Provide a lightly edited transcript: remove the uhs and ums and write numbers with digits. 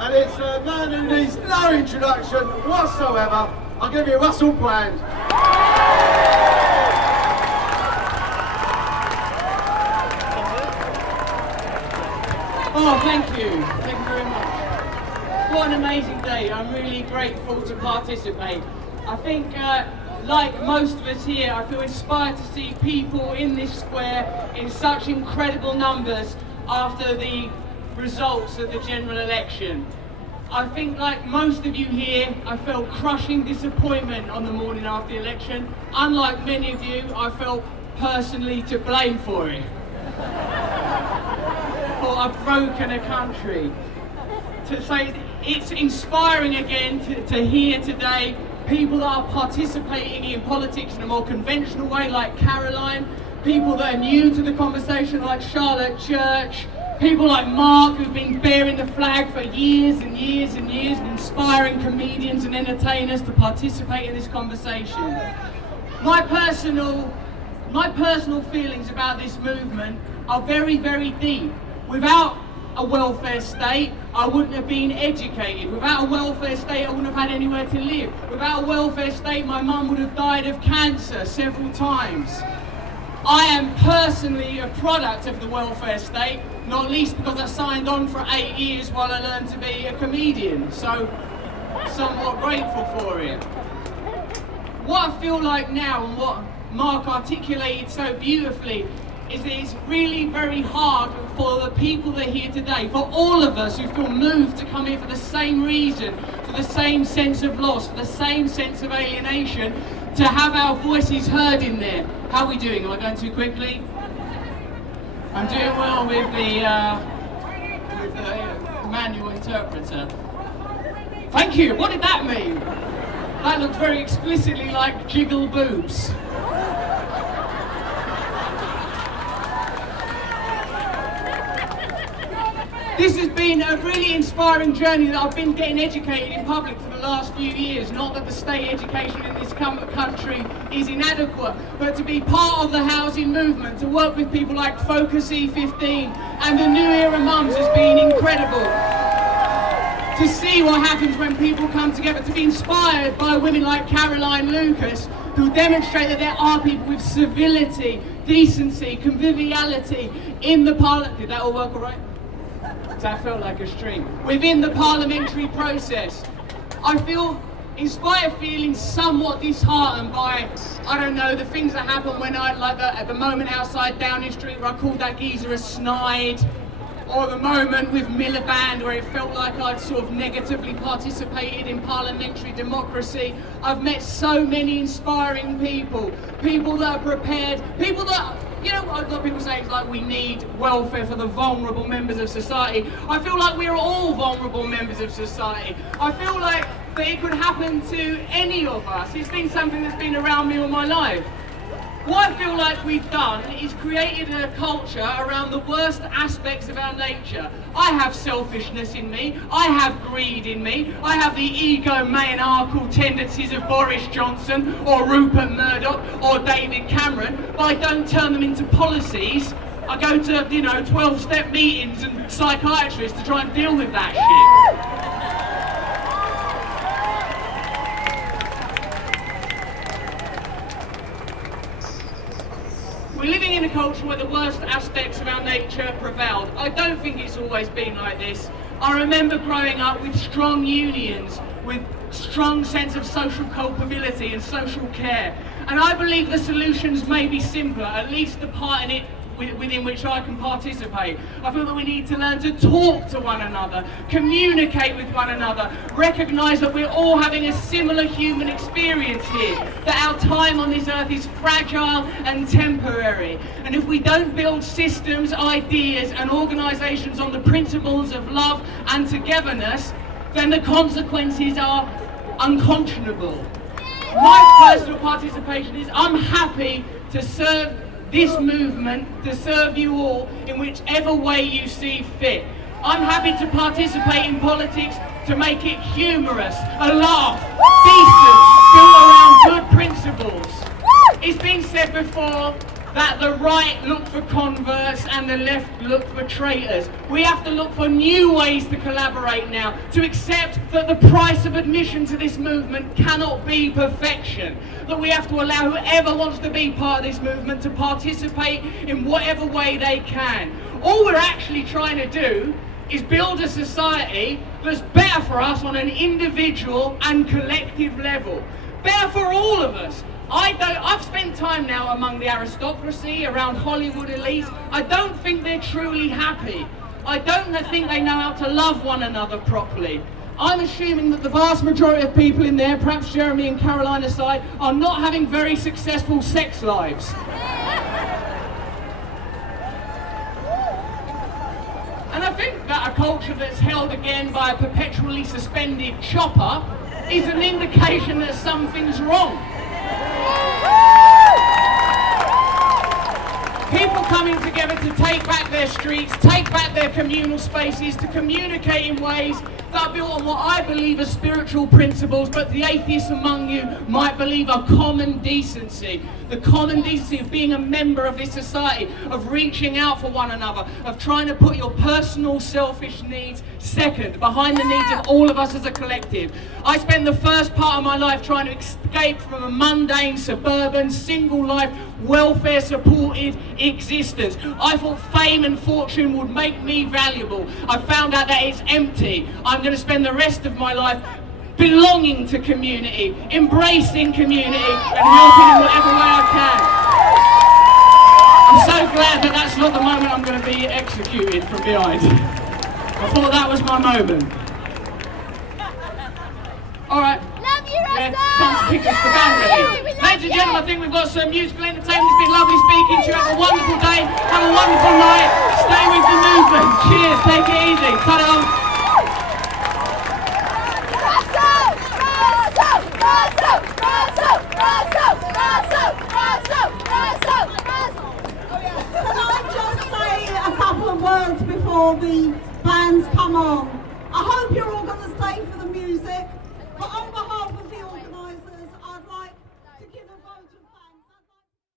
and it's a man who needs no introduction whatsoever. I'll give you Russell Brand. Oh, thank you. Thank you very much. What an amazing day. I'm really grateful to participate. I think, like most of us here, I feel inspired to see people in this square in such incredible numbers after the results of the general election. I think, like most of you here, I felt crushing disappointment on the morning after the election. Unlike many of you, I felt personally to blame for it. For I've broken a country. To say it's inspiring again to hear today people that are participating in politics in a more conventional way, like Caroline, people that are new to the conversation, like Charlotte Church, people like Mark, who've been bearing the flag for years and years and years, and inspiring comedians and entertainers to participate in this conversation. My personal feelings about this movement are very, very deep. Without a welfare state, I wouldn't have been educated. Without a welfare state, I wouldn't have had anywhere to live. Without a welfare state, my mum would have died of cancer several times. I am personally a product of the welfare state, not least because I signed on for 8 years while I learned to be a comedian, so somewhat grateful for it. What I feel like now, and what Mark articulated so beautifully, is that it's really very hard for the people that are here today, for all of us who feel moved to come here for the same reason, for the same sense of loss, for the same sense of alienation, to have our voices heard in there. How are we doing? Am I going too quickly? I'm doing well with the manual interpreter. Thank you. What did that mean? That looked very explicitly like jiggle boobs. This has been a really inspiring journey that I've been getting educated in public for the last few years. Not that the state education in this country is inadequate, but to be part of the housing movement, to work with people like Focus E15 and the New Era Mums has been incredible. To see what happens when people come together, to be inspired by women like Caroline Lucas, who demonstrate that there are people with civility, decency, conviviality in the parliament. Did that all work all right? That felt like a stream. Within the parliamentary process, I feel, in spite of feeling somewhat disheartened by, I don't know, the things that happen when at the moment outside Downing Street where I called that geezer a snide, or the moment with Miliband where it felt like I'd sort of negatively participated in parliamentary democracy. I've met so many inspiring people that are prepared, people that, you know, a lot of people say it's like we need welfare for the vulnerable members of society. I feel like we're all vulnerable members of society. I feel like that it could happen to any of us. It's been something that's been around me all my life. What I feel like we've done is created a culture around the worst aspects of our nature. I have selfishness in me, I have greed in me, I have the egomaniacal tendencies of Boris Johnson or Rupert Murdoch or David Cameron, but I don't turn them into policies. I go to, 12-step meetings and psychiatrists to try and deal with that shit. We're living in a culture where the worst aspects of our nature prevailed. I don't think it's always been like this. I remember growing up with strong unions, with strong sense of social culpability and social care. And I believe the solutions may be simpler, at least the part in it within which I can participate. I feel that we need to learn to talk to one another, communicate with one another, recognise that we're all having a similar human experience here, that our time on this earth is fragile and temporary. And if we don't build systems, ideas and organisations on the principles of love and togetherness, then the consequences are unconscionable. My personal participation is I'm happy to serve this movement, to serve you all in whichever way you see fit. I'm happy to participate in politics to make it humorous, a laugh, decent, built around good principles. It's been said before, that the right look for converts and the left look for traitors. We have to look for new ways to collaborate now, to accept that the price of admission to this movement cannot be perfection, that we have to allow whoever wants to be part of this movement to participate in whatever way they can. All we're actually trying to do is build a society that's better for us on an individual and collective level. Better for all of us. I've spent time now among the aristocracy, around Hollywood elites. I don't think they're truly happy. I don't think they know how to love one another properly. I'm assuming that the vast majority of people in there, perhaps Jeremy and Caroline aside, are not having very successful sex lives. And I think that a culture that's held again by a perpetually suspended chopper is an indication that something's wrong. People coming together to take back their streets, take back their communal spaces, to communicate in ways that are built on what I believe are spiritual principles, but the atheists among you might believe are common decency. The common decency of being a member of this society, of reaching out for one another, of trying to put your personal selfish needs second, behind the needs of all of us as a collective. I spent the first part of my life trying to escape from a mundane, suburban, single life, welfare supported existence. I thought fame and fortune would make me valuable. I found out that it's empty. I'm going to spend the rest of my life belonging to community, embracing community, and helping in whatever way I can. I'm so glad that that's not the moment I'm going to be executed from behind. I thought that was my moment. Alright. Love you, Russell! Yeah, time to pick up the band ready. Ladies and gentlemen, I think we've got some musical entertainment. It's been lovely speaking to you. Have a wonderful day. Have a wonderful night. Stay with the movement. Cheers. Take it easy. Cut it on. Words before the bands come on. I hope you're all going to stay for the music, but on behalf of the organisers, I'd like to give a vote of